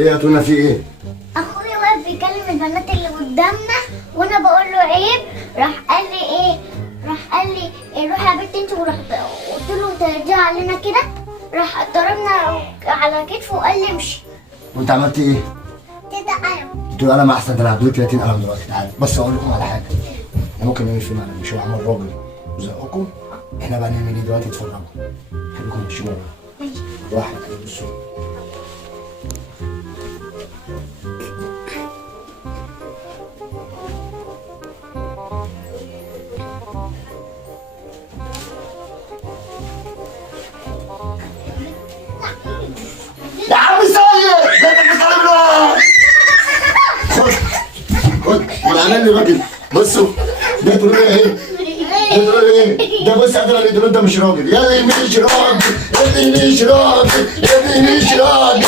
ايه يا تونه في ايه؟ اخويا واقف بيكلم البنات اللي قدامنا وانا بقول له عيب. راح قال لي ايه؟ راح قال لي إيه، روح يا بنت انت. وراح قلت له انت رجع علينا كده. راح ضربنا على كتفه وقال لي امشي. وانت عملت ايه؟ كده قلم. قلت له قلم احسن، ده انا هديك 30 قلم دلوقتي. تعالى بس اقول لكم على حاجه، احنا ممكن نعمل فيلم على مش هو عمل راجل وزقكم. احنا بقى نعمل ايه دلوقتي؟ اتفرجوا، خليكم تمشوا بره. واحد بصوا. يا عم سيد ده انت بتتكلم له. خد والعمل لي راجل. بصوا ده تقول ايه؟ ده تقول ايه؟ ده بص انا اللي تقول ده مش راجل. يا اللي مش راجل، يا اللي مش راجل، يا اللي مش راجل.